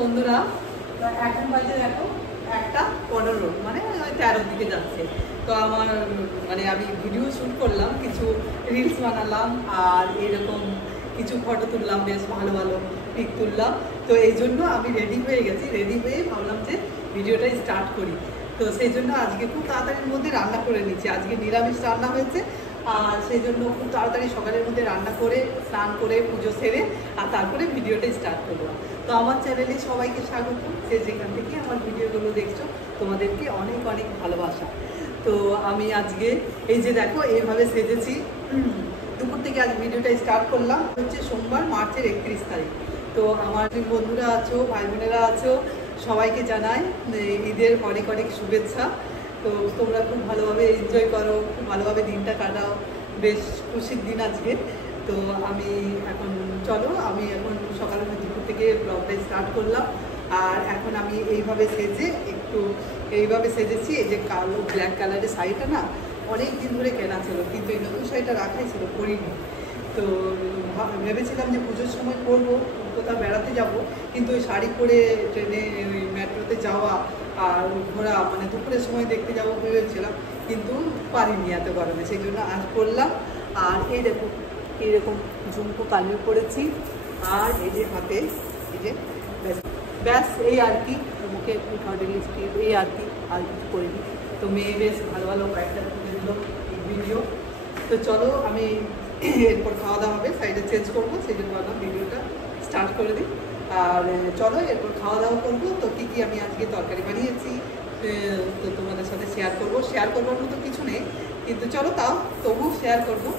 বন্ধুরা, এখন বাজে দেখো 1:15, মানে 13 দিকে যাচ্ছে। তো আমার মানে আমি ভিডিও শ্যুট করলাম, কিছু রিলস বানালাম, আর এরকম কিছু ফটো তুললাম, বেশ ভালো ভালো পিক তুললাম। তো এই জন্য আমি রেডি হয়ে গেছি, রেডি হয়ে ভাবলাম যে ভিডিওটা স্টার্ট করি। তো সেই জন্য আজকে খুব তাড়াতাড়ির মধ্যে রান্না করে নিচ্ছি। আজকে নিরামিষ রান্না হয়েছে, আর সেই জন্য খুব তাড়াতাড়ি সকালের মধ্যে রান্না করে স্নান করে পুজো সেরে আর তারপরে ভিডিওটা স্টার্ট করলাম। তো আমার চ্যানেলে সবাইকে স্বাগত, যে যেখান থেকে আমার ভিডিওগুলো দেখছো তোমাদেরকে অনেক অনেক ভালোবাসা। তো আমি আজকে এই যে দেখো এইভাবে সেজেছি, দুপুর থেকে আজ ভিডিওটা স্টার্ট করলাম। হচ্ছে সোমবার, মার্চের 31 তারিখ। তো আমার যে বন্ধুরা আছো, ভাই বোনেরা আছো, সবাইকে জানাই ঈদের অনেক অনেক শুভেচ্ছা। তো তোমরা খুব ভালোভাবে এনজয় করো, খুব ভালোভাবে দিনটা কাটাও, বেশ খুশির দিন আজকে। তো আমি এখন আমি এখন সকালে দুপুর থেকে ব্লগটা স্টার্ট করলাম। আর এখন আমি এইভাবে সেজেছি। এই যে কালো ব্ল্যাক কালারের শাড়িটা না অনেক দিন ধরে কেনা ছিল, কিন্তু এই নতুন শাড়িটা রাখাই ছিল, পরিনি। তো ভেবেছিলাম যে পুজোর সময় পরবো, কোথাও বেড়াতে যাব, কিন্তু ওই শাড়ি পরে ট্রেনে ওই মেট্রোতে যাওয়া আর ঘোরা, মানে দুপুরের সময় দেখতে যাবো ভেবেছিলাম, কিন্তু পারিনি এত গরমে। সেই জন্য আজ পরলাম। আর এইরকম ঝুমকো কানের পরেছি, আর এই যে হাতে এই যে ব্যাস এই আর কি, মুখে একটু ঠান্ডা লিপস্টিক, এই আর কি, আর কিছু করিনি। তো মেয়ে বেশ ভালো ভালো কয়েকটা ভিডিও। তো চলো আমি এরপর খাওয়া দাওয়া হবে, সাইডে চেঞ্জ করবো, সেই জন্য ভাবলাম ভিডিওটা স্টার্ট করে দিই। আর চলো এরপর খাওয়া দাওয়া করবো। তো কী কী আমি আজকে তরকারি বানিয়েছি তো তোমাদের সাথে শেয়ার করবার মতো কিছু নেই, কিন্তু চলো তবু শেয়ার করবো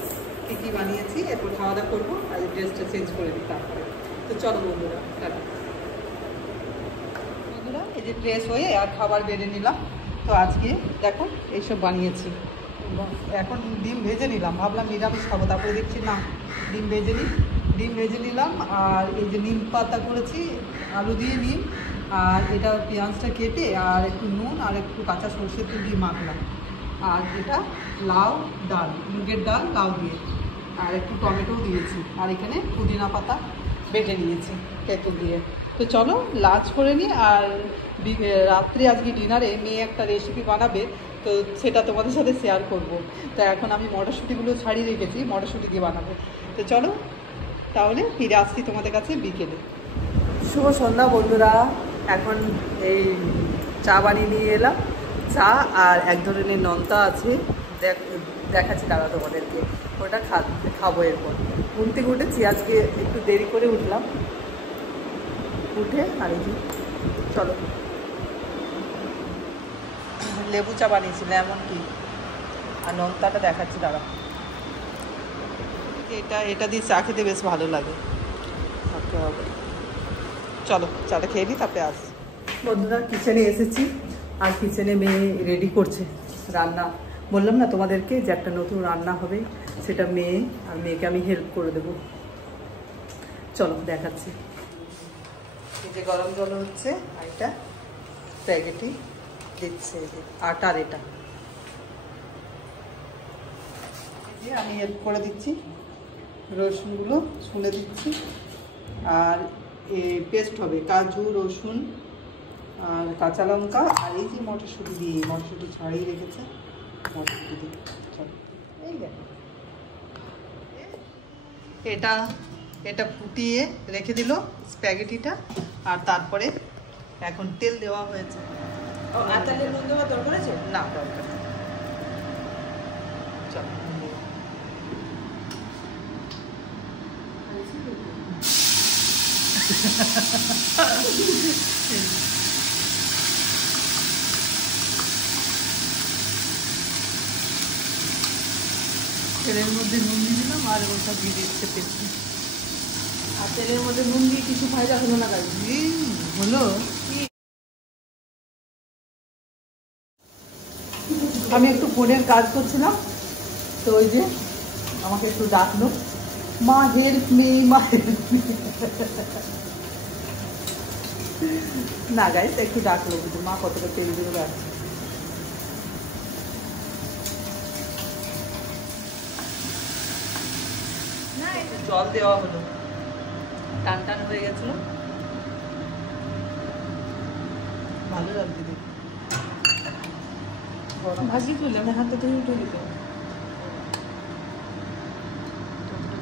কী কী বানিয়েছি। এরপর খাওয়া দাওয়া করবো, আর ড্রেসটা চেঞ্জ করে দিই তারপরে। তো চলো বন্ধুরা, এই যে ফ্রেশ হয়ে আর খাবার বেড়ে নিলাম। তো আজকে দেখো এইসব বানিয়েছি। এখন ডিম ভেজে নিলাম, ভাবলাম নিরামিষ খাবো, তারপরে দেখছি না, ডিম ভেজে নিলাম। আর এই যে নিম পাতা করেছি, আলু দিয়ে নিম, আর এটা পেঁয়াজটা কেটে আর একটু নুন আর একটু কাঁচা সরষের তেল দিয়ে মাখলাম। আর এটা লাউ ডাল, মুগের ডাল লাউ দিয়ে, আর একটু টমেটোও দিয়েছি, আর এখানে পুদিনা পাতা বেটে নিয়েছি তেঁতুল দিয়ে। তো চলো লাঞ্চ করে নিই। আর রাত্রে আজকে ডিনারে মেয়ে একটা রেসিপি বানাবে, তো সেটা তোমাদের সাথে শেয়ার করব। তো এখন আমি মটরশুঁটিগুলো ছাড়িয়ে রেখেছি, মটরশুঁটি দিয়ে বানাবো। তো চলো তাহলে ফিরে আসছি তোমাদের কাছে বিকেলে। শুভ সন্ধ্যা বন্ধুরা, এখন এই চা বানিয়ে নিয়ে এলাম। চা আর এক ধরনের নোনতা আছে, দেখাচ্ছি দাঁড়া তোমাদেরকে, ওটা খাবো। এরপর ঘুম থেকে উঠেছি, আজকে একটু দেরি করে উঠলাম, উঠে আর এই যে চলো লেবু চা বানিয়েছিলাম, এমন কি, আর নোনতাটা দেখাচ্ছি দাঁড়া। এটা দিয়ে চা খেতে বেশ ভালো লাগে। চলো চাটা খেয়ে নিই, তারপরে আসি। বন্ধুরা কিচেনে এসেছি, আর কিচেনে মেয়ে রেডি করছে রান্না। বললাম না তোমাদেরকে যে একটা নতুন রান্না হবে, সেটা মেয়েকে আমি হেল্প করে দেবো। চলো দেখাচ্ছি। এই যে গরম জল হচ্ছে, আর এটা প্যাকেটই দিচ্ছে, এই যে আটার, এটা এই যে আমি হেল্প করে দিচ্ছি, রসুনগুলো ছুলে দিচ্ছি। আর পেস্ট হবে কাজু, রসুন আর কাঁচা লঙ্কা, আর এই যে মটরশুঁটি ছাড়িয়ে রেখেছে, মটরশুঁটি দিয়ে চলো এই দেখো এটা ফুটিয়ে রেখে দিল স্প্যাগেটিটা। আর তারপরে এখন তেল দেওয়া হয়েছে। তেলের নুন দেওয়ার দরকার আছে না, দরকার নেই। চলো তেলের মধ্যে নুন দিয়ে দিলাম, আর ওটা দিয়ে দিচ্ছে পেস্ট। আর তেলের মধ্যে নুন দিয়ে কিছু ফায়দা হলো না কাজ হলো। আমি একটু ফোনের কাজ করছিলাম, তো ওই যে আমাকে একটু ডাকলো, মা হেল্প মি, না গাইস একটু ডাকলো, মা কতটা তেল দিয়ে রাখছে। জল দেওয়া হলো, টান টান হয়ে গেছিল। ভালো লাগছে দেখি। গরম ভাজি তুলে আমি হাতে তুলে উঠে দিতে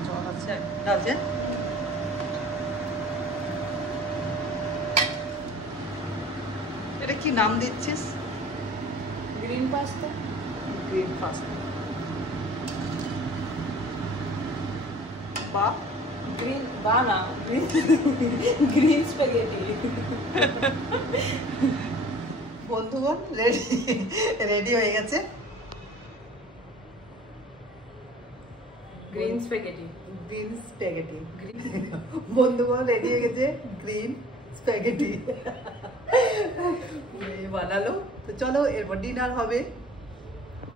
জল আছে আছে। এটা কি নাম দিচ্ছিস? গ্রিন পাস্তা গ্রিন পাস্তা বা গ্রিন বানা গ্রিন স্প্যাগেটি বন্ধুগণ রেডি রেডি হয়ে গেছে গ্রিন স্প্যাগেটি গ্রিন স্প্যাগেটি। বন্ধুগণ রেডি হয়ে গেছে গ্রিন স্প্যাগেটি বানালো। তো চলো এরপর ডিনার হবে।